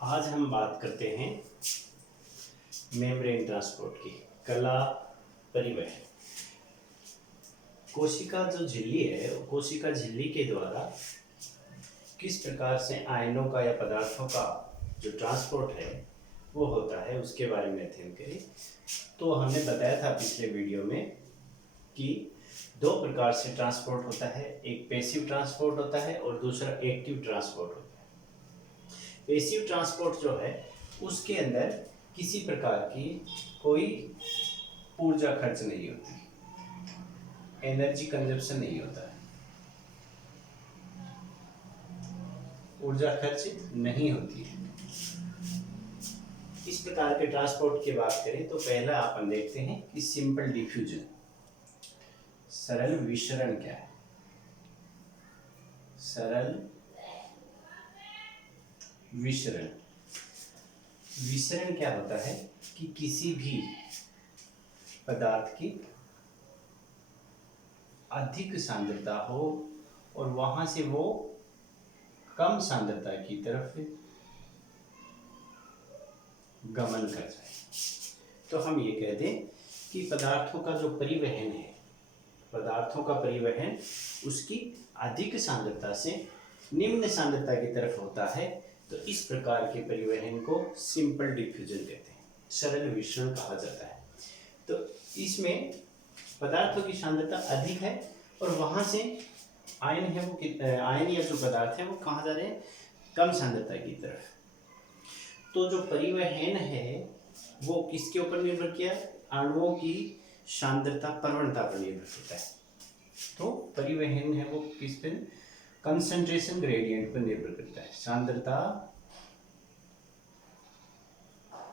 आज हम बात करते हैं मेम्ब्रेन ट्रांसपोर्ट की। कला परिवहन। कोशिका जो झिल्ली है, कोशिका झिल्ली के द्वारा किस प्रकार से आयनों का या पदार्थों का जो ट्रांसपोर्ट है वो होता है, उसके बारे में अध्ययन करें। तो हमने बताया था पिछले वीडियो में कि दो प्रकार से ट्रांसपोर्ट होता है, एक पैसिव ट्रांसपोर्ट होता है और दूसरा एक्टिव ट्रांसपोर्ट होता है। पैसिव ट्रांसपोर्ट जो है उसके अंदर किसी प्रकार की कोई ऊर्जा खर्च नहीं होती, एनर्जी कंजप्शन नहीं होता है, ऊर्जा खर्च नहीं होती है। इस प्रकार के ट्रांसपोर्ट की बात करें तो पहला अपन देखते हैं कि सिंपल डिफ्यूजन, सरल विसरण क्या है। सरल विसरण, विसरण क्या होता है कि किसी भी पदार्थ की अधिक सांद्रता हो और वहां से वो कम सांद्रता की तरफ गमन कर जाए। तो हम ये कह दें कि पदार्थों का जो परिवहन है, पदार्थों का परिवहन उसकी अधिक सांद्रता से निम्न सांद्रता की तरफ होता है। तो इस प्रकार के परिवहन को सिंपल डिफ्यूजन कहते हैं, सरल विसरण कहा जाता है। तो इसमें पदार्थों की सांद्रता अधिक है और वहां से आयन है वो आयन या जो पदार्थ है वो कहाँ जा रहे हैं, कम सांद्रता की तरफ। तो जो परिवहन है वो किसके ऊपर निर्भर किया, अणुओं की सांद्रता प्रवणता पर निर्भर करता है। तो परिवहन है वो किस पे, कंसंट्रेशन ग्रेडियंट पर निर्भर करता है, सांद्रता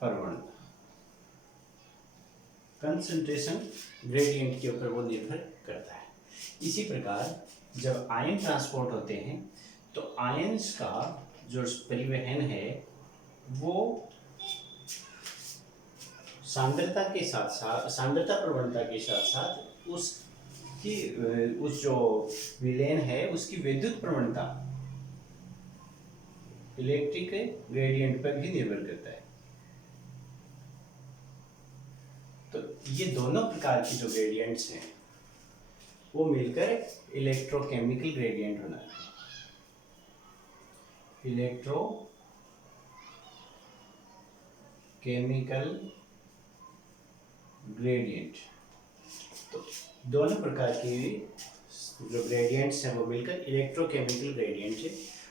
प्रवणता, कंसंट्रेशन ग्रेडियंट के ऊपर वो निर्भर करता है। इसी प्रकार जब आयन ट्रांसपोर्ट होते हैं तो आयंस का जो परिवहन है वो सांद्रता के साथ साथ, सांद्रता प्रवणता के साथ साथ उस जो विलेन है उसकी विद्युत प्रवणता, इलेक्ट्रिक ग्रेडियंट पर भी निर्भर करता है। तो ये दोनों प्रकार की जो ग्रेडियंट्स हैं वो मिलकर इलेक्ट्रोकेमिकल ग्रेडियंट बनाते हैं। इलेक्ट्रोकेमिकल ग्रेडियंट, तो दोनों प्रकार की जो ग्रेडियंट्स हैं वो मिलकर इलेक्ट्रोकेमिकल ग्रेडियंट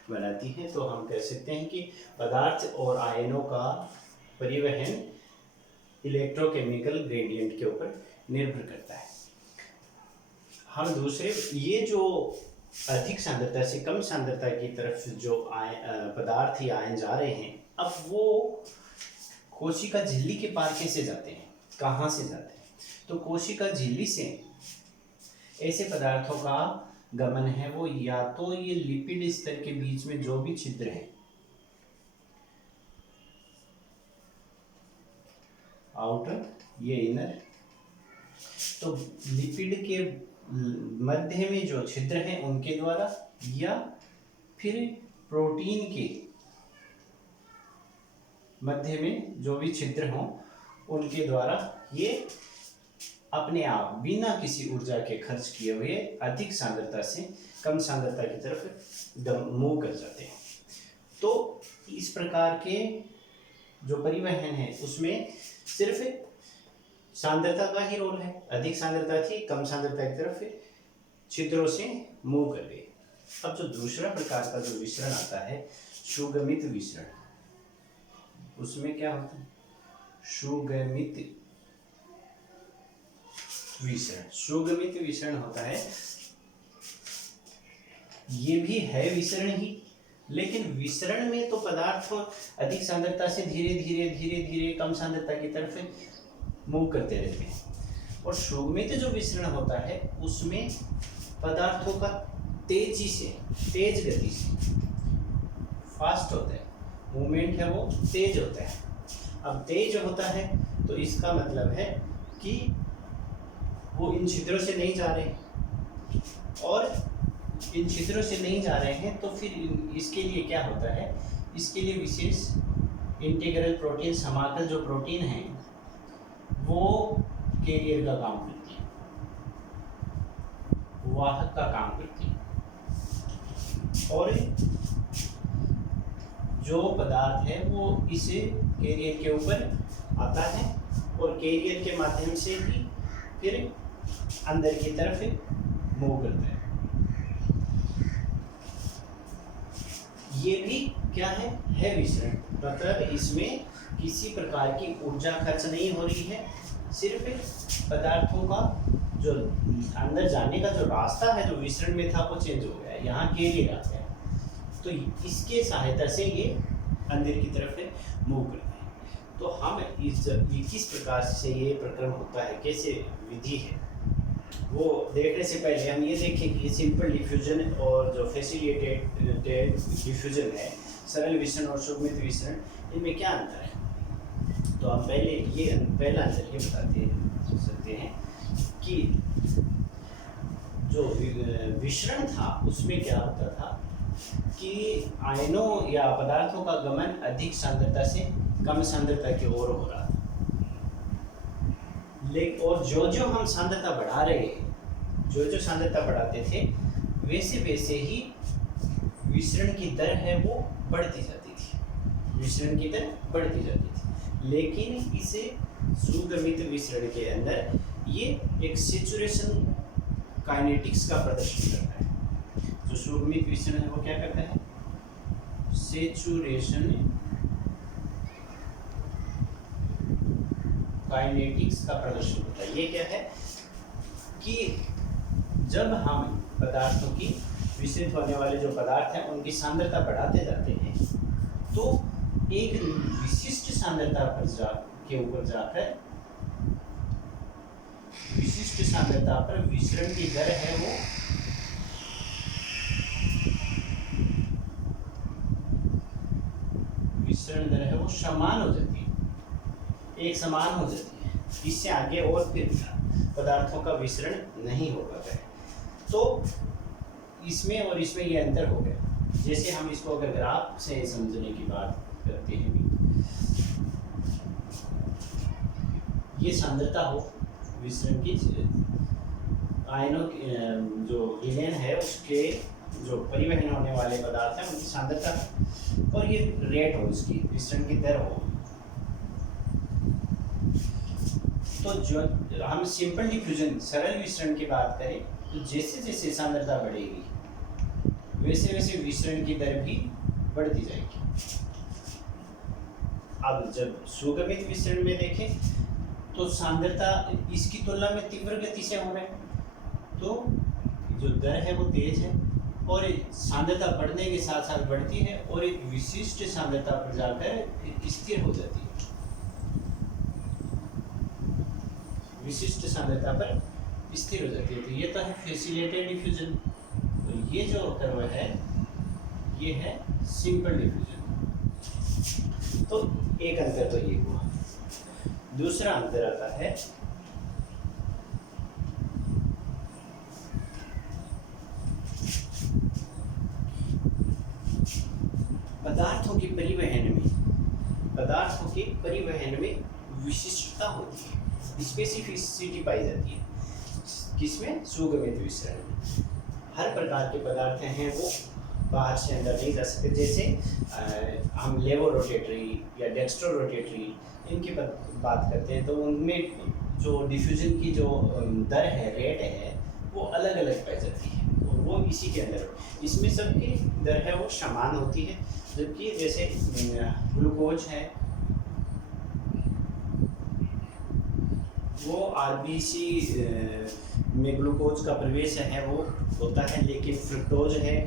बनाती हैं। तो हम कह सकते हैं कि पदार्थ और आयनों का परिवहन इलेक्ट्रोकेमिकल ग्रेडियंट के ऊपर निर्भर करता है। हम दूसरे, ये जो अधिक सांद्रता से कम सांद्रता की तरफ जो पदार्थ या आयन जा रहे हैं, अब वो कोशिका झिल्ली के पार कैसे जाते हैं, कहाँ से जाते हैं। तो कोशिका झिल्ली से ऐसे पदार्थों का गमन है वो या तो ये लिपिड स्तर के बीच में जो भी छिद्र है, आउटर ये इनर, तो लिपिड के मध्य में जो छिद्र हैं उनके द्वारा, या फिर प्रोटीन के मध्य में जो भी छिद्र हों उनके द्वारा ये अपने आप बिना किसी ऊर्जा के खर्च किए हुए अधिक सांद्रता से कम सांद्रता की तरफ मूव कर जाते हैं। तो इस प्रकार के जो परिवहन है उसमें सिर्फ सांद्रता का ही रोल है, अधिक सांद्रता थी कम सांद्रता की तरफ छिद्रों से मूव कर गई। अब जो दूसरा प्रकार का जो विसरण आता है, सुगमित विसरण, उसमें क्या होता है, सुगमित विसरण। सुगमित विसरण होता है, ये भी है विसरण ही, लेकिन विसरण में तो पदार्थ अधिक सांद्रता से धीरे धीरे धीरे धीरे कम सांद्रता की तरफ मूव करते रहते हैं। और सुगमित जो विसरण होता है उसमें पदार्थों का तेजी से, तेज गति से, फास्ट होता है, मूवमेंट है वो तेज होता है। अब तेज होता है तो इसका मतलब है कि वो इन छिद्रों से नहीं जा रहे, और इन छिद्रों से नहीं जा रहे हैं तो फिर इसके लिए क्या होता है, इसके लिए विशेष इंटीग्रल प्रोटीन, समाकल जो प्रोटीन है वो कैरियर का काम करती है, वाहक का काम करती है। और जो पदार्थ है वो इसे कैरियर के ऊपर आता है और कैरियर के माध्यम से ही फिर अंदर की तरफ मूव करता है। ये भी क्या है विसरण, मतलब इसमें किसी प्रकार की ऊर्जा खर्च नहीं हो रही है, सिर्फ पदार्थों का जो अंदर जाने का जो रास्ता है जो विसरण में था वो चेंज हो गया है, यहाँ कैरियर आ गया है। तो इसके सहायता से ये अंदर की तरफ मूव करते हैं। तो हम किस प्रकार से ये प्रक्रम होता है, कैसे विधि है, वो देखने से पहले हम ये देखें कि सिंपल डिफ्यूजन और जो फैसिलिटेटेड डिफ्यूजन है, सरल विसरण और सुगमित विसरण, इनमें क्या अंतर है। तो हम पहला अंतर ये बताते सकते हैं कि जो विसरण था उसमें क्या होता था कि आयनों या पदार्थों का गमन अधिक सांद्रता से कम सांद्रता की ओर हो रहा था। लेकिन और जो हम सांद्रता बढ़ा रहे हैं, जो सांद्रता बढ़ाते थे, वैसे वैसे ही विसरण की दर है वो बढ़ती जाती थी, विसरण की दर बढ़ती जाती थी। लेकिन इसे सुगमित विसरण के अंदर ये एक सैचुरेशन काइनेटिक्स का प्रदर्शन करता है। जो सुगमित विसरण है वो क्या करता है, सैचुरेशन काइनेटिक्स का प्रदर्शन होता है। ये क्या है कि जब हम पदार्थों की विसरित होने वाले जो पदार्थ हैं उनकी सांद्रता बढ़ाते जाते हैं तो एक विशिष्ट सांद्रता पर के ऊपर जाकर विशिष्ट सांद्रता पर विसरण की दर है वो समान हो जाती है, एक समान हो जाती है। इससे आगे और फिर पदार्थों का विसरण नहीं हो पाता है। तो इसमें और इसमें ये अंतर हो गया। जैसे हम इसको अगर ग्राफ से समझने की बात करते हैं, ये सांद्रता हो विसरण की, आयनों जो विलयन है उसके जो परिवहन होने वाले पदार्थ हैं उनकी सांद्रता, और ये रेट हो उसकी विसरण की दर हो। तो जो हम सिंपल डिफ्यूजन सरल विसरण की बात करें तो जैसे जैसे सांद्रता बढ़ेगी वैसे वैसे विसरण की दर भी बढ़ती जाएगी। अब जब सुगमित विसरण में देखें तो सांद्रता इसकी तुलना में तीव्र गति से हो रहा है, तो जो दर है वो तेज है और सांद्रता बढ़ने के साथ साथ बढ़ती है और एक विशिष्ट सांद्रता पर जाकर स्थिर हो जाती है, विशिष्ट सांद्रता पर स्थिर हो जाती है। तो ये तो है फैसिलिटेटेड डिफ्यूजन। तो ये जो कर्व है ये है सिंपल डिफ्यूजन। तो एक अंतर तो ये हुआ। दूसरा अंतर आता है पदार्थों के परिवहन में विशिष्टता होती है, स्पेसिफिसिटी पाई जाती है। किसमें? सुगमित विसरण में। हर प्रकार के पदार्थ हैं वो बाहर से अंदर नहीं जा सकते। जैसे हम लेवो रोटेटरी या डेक्स्ट्रो रोटेटरी इनकी बात करते हैं तो उनमें जो डिफ्यूजन की जो दर है, रेट है, वो अलग अलग पाई जाती है और वो इसी के अंदर। इसमें सबकी दर है वो समान होती है, जबकि जैसे ग्लूकोज है वो आरबीसी में ग्लूकोज का प्रवेश है वो होता है, लेकिन फ्रुक्टोज है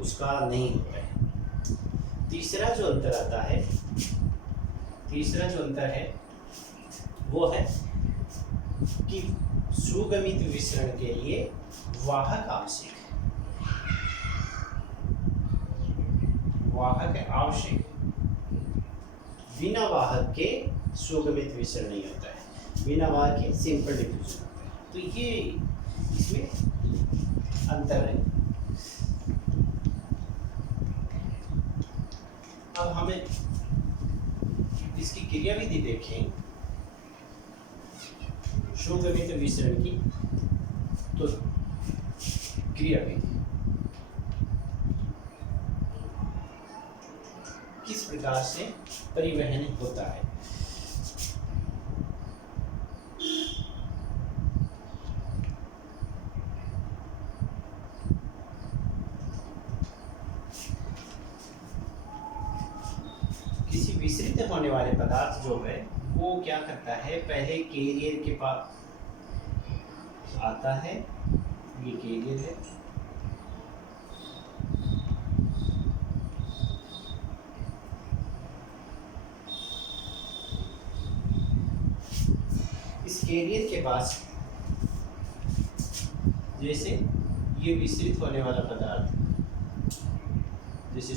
उसका नहीं होता है। तीसरा जो अंतर है वो है कि सुगमित विसरण के लिए वाहक आवश्यक है। बिना वाहक के सुगमित विसरण नहीं होता है, बिना वाहक के सिंपल डिफ्यूजन होता है। तो ये इसमें अंतर है। अब हमें इसकी क्रियाविधि देखें शुगमित विसरण की, तो क्रियाविधि किस प्रकार से परिवहन होता है। किसी विसरित होने वाले पदार्थ जो है वो क्या करता है, पहले कैरियर के पास आता है, ये कैरियर है, इस कैरियर के पास जैसे ये विसरित होने वाला पदार्थ, जैसे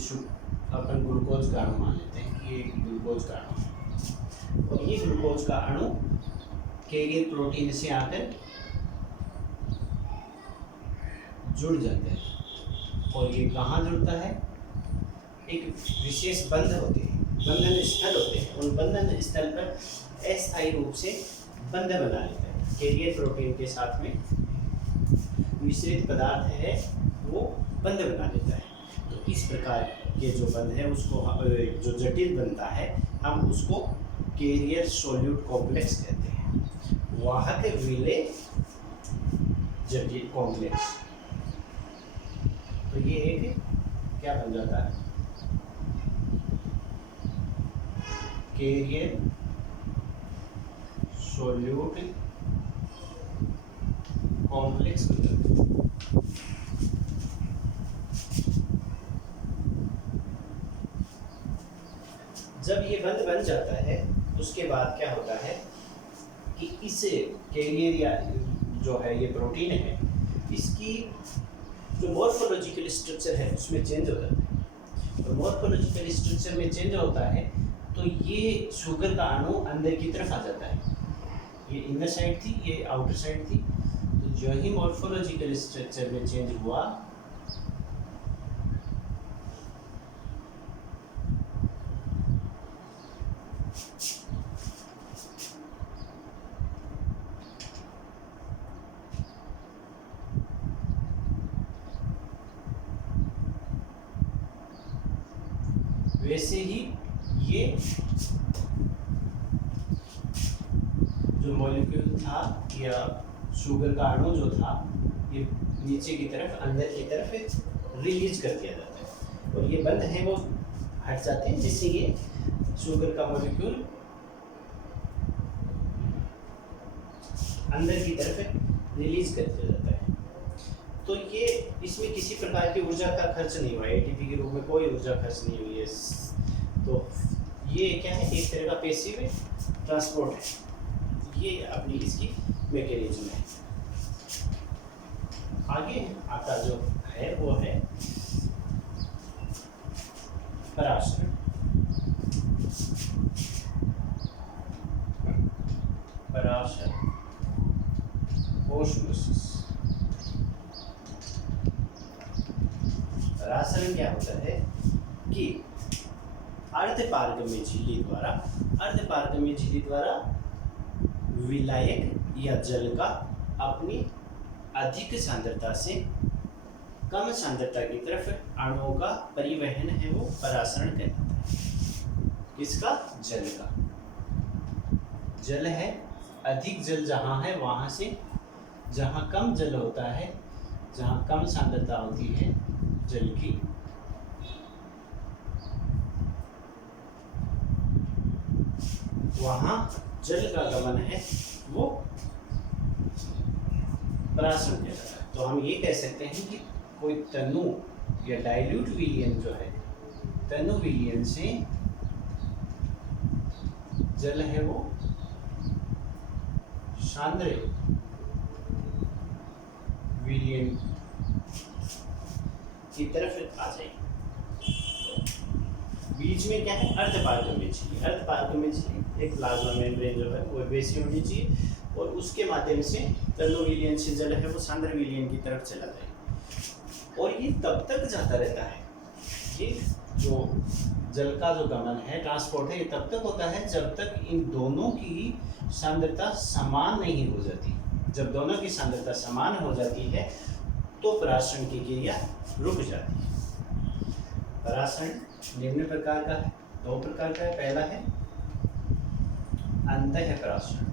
अपन ग्लूकोज का अणु मान लेते हैं कि ये ग्लूकोज का अणु है, और ये ग्लूकोज का अणु कैरियर प्रोटीन से आकर जुड़ जाते हैं, और ये कहाँ जुड़ता है, एक विशेष बंध होते हैं, बंधन स्थल होते हैं, उन बंधन स्थल पर अस्थायी रूप से बंध बना लेते हैं। कैरियर प्रोटीन के साथ में मिश्रित पदार्थ है वो बंध बना लेता है। तो इस प्रकार के जो बंध है उसको जो जटिल बनता है हम उसको कैरियर सोल्यूट कॉम्प्लेक्स कहते हैं, वाहक विलेय जटिल कॉम्प्लेक्स। तो ये एक क्या बन जाता है, कैरियर सोल्यूट कॉम्प्लेक्स बन जाता है। जब ये बंध बन जाता है उसके बाद क्या होता है कि इस कैरियर या जो है ये प्रोटीन है, इसकी जो मॉर्फोलॉजिकल स्ट्रक्चर है उसमें चेंज हो जाता है, और मॉर्फोलॉजिकल स्ट्रक्चर में चेंज होता है तो ये शुगर का अणु अंदर की तरफ आ जाता है। ये इनर साइड थी, ये आउटर साइड थी, तो जो ही मॉर्फोलॉजिकल स्ट्रक्चर में चेंज हुआ वैसे ही ये जो मॉलिक्यूल था या शुगर का अणु जो था ये नीचे की तरफ अंदर की तरफ रिलीज कर दिया जाता है, और ये बंध है वो हट जाते हैं जिससे ये शुगर का मॉलिक्यूल अंदर की तरफ रिलीज कर दिया जाता है। तो ये इसमें किसी प्रकार की ऊर्जा का खर्च नहीं हुआ, एटीपी के रूप में कोई ऊर्जा खर्च नहीं हुई है। तो ये क्या है, एक तरह का पैसिव ट्रांसपोर्ट है, ये अपनी इसकी मैकेनिज्म है। आगे आपका जो है वो है पराशरण। पराशरण ओस्मोसिस। पराशरण क्या होता है कि अर्धपारगम्य झिल्ली द्वारा विलायक या जल का अपनी अधिक सांद्रता से कम सांद्रता की तरफ अणुओं का परिवहन है वो पराशरण कहलाता है। किसका? जल का। जल है, अधिक जल जहाँ है वहाँ से जहाँ कम जल होता है, जहाँ कम सांद्रता होती है जल की, वहाँ जल का गमन है वो पराशरण कहलाता है। तो हम ये कह सकते हैं कि कोई तनु या डाइल्यूट विलियन जो है, तनु विलियन से जल है वो सांद्र विलियन की तरफ आ जाएगी। बीच में क्या है, अर्धपारगम्य झिल्ली। अर्धपारगम्य झिल्ली एक प्लाज्मा मेम्ब्रेन जो है वो वैसी होनी चाहिए, और उसके माध्यम से तनु विलियन से जल है वो सांद्र विलियन की तरफ चला जाए, और ये तब तक जाता रहता है, ये जो जल का जो गमन है, ट्रांसपोर्ट है, ये तब तक होता है जब तक इन दोनों की सांद्रता समान नहीं हो जाती। जब दोनों की सांद्रता समान हो जाती है तो परासरण की क्रिया रुक जाती है। परासरण निम्न प्रकार का है, दो प्रकार का है। पहला है अंतः परासरण,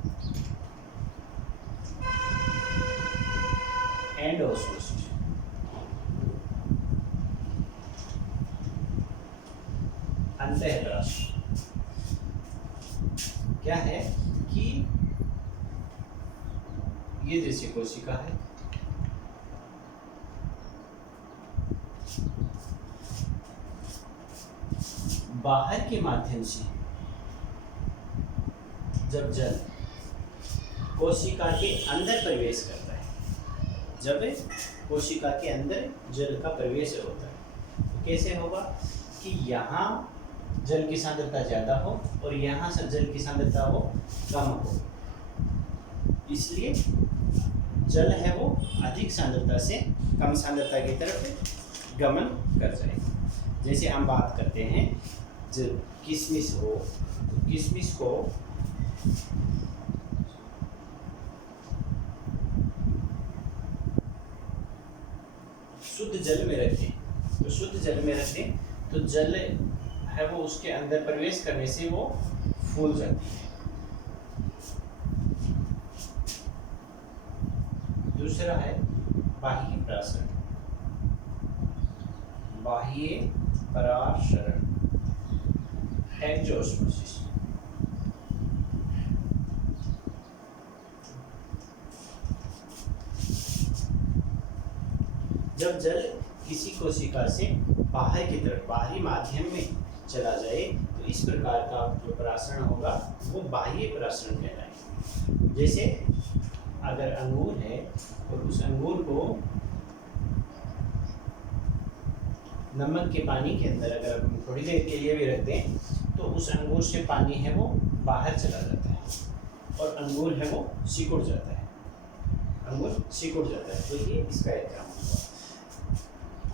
एंड ऑस्मोसिस। अंतः परासरण क्या है कि ये जैसे कोशिका है, बाहर के माध्यम से जब जल कोशिका के अंदर प्रवेश करता है, जब कोशिका के अंदर जल का प्रवेश होता है तो कैसे होगा कि यहाँ जल की सांद्रता ज़्यादा हो और यहाँ से जल की सांद्रता वो कम हो, इसलिए जल है वो अधिक सांद्रता से कम सांद्रता की तरफ गमन कर जाएगा। जैसे हम बात करते हैं जब किशमिश हो, किशमिश को शुद्ध जल में रखें, तो शुद्ध जल में रखें तो जल है वो उसके अंदर प्रवेश करने से वो फूल जाती है। दूसरा है बाह्य परासरण, बाह्य परासरण एक्सोस्मोसिस। जब जल किसी कोशिका से बाहर की तरफ बाहरी माध्यम में चला जाए तो इस प्रकार का जो परासरण होगा वो बाह्य परासरण कहलाएगा। जैसे अगर अंगूर है और उस अंगूर को नमक के पानी के अंदर अगर हम थोड़ी देर के लिए भी रख दें तो उस अंगूर से पानी है वो बाहर चला जाता है और अंगूर है वो सिकुड़ जाता है, अंगूर सिकुड़ जाता है। तो ये इसका एग्जाम्पल हुआ।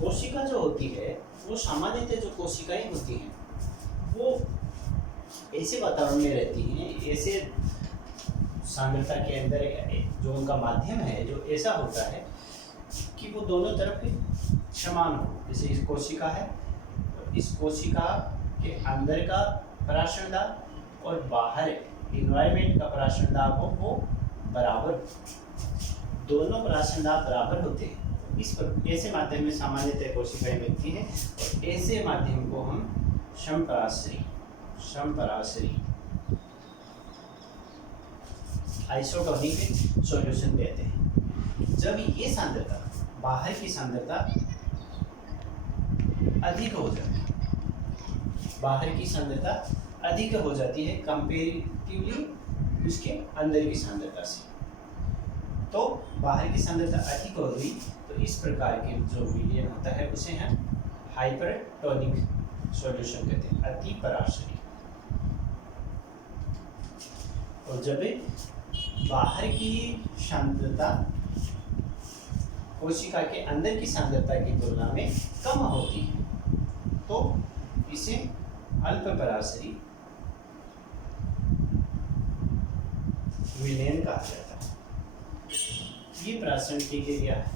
कोशिका जो होती है वो सामान्यतः जो कोशिकाएं होती हैं वो ऐसे वातावरण में रहती हैं, ऐसे सांद्रता के अंदर जो उनका माध्यम है जो ऐसा होता है कि वो दोनों तरफ समान हो। जैसे इस कोशिका है, इस कोशिका के अंदर का परासरण दाब और बाहर इन्वायरमेंट का परासरण दाब हो वो बराबर, दोनों परासरण दाब बराबर होते हैं। इस पर ऐसे माध्यम में सामान्यतः कोशिकाएं मिलती हैं और ऐसे माध्यम को हम समपराश्री आइसोटोनिक सॉल्यूशन कहते हैं। जब ये सांद्रता बाहर की सांद्रता अधिक हो जाती है, बाहर की सांद्रता अधिक हो जाती है कंपेरेटिवली उसके अंदर की सांद्रता से, तो बाहर की सांद्रता अधिक हो गई तो इस प्रकार के जो विलयन होता है उसे हम हाइपरटोनिक सॉल्यूशन कहते हैं, अति पराश्री। और जब बाहर की सांद्रता कोशिका के अंदर की सांद्रता की तुलना में कम होती है तो इसे अल्पपराश्री विलयन कहा जाता है। ये परासरण की क्रिया है।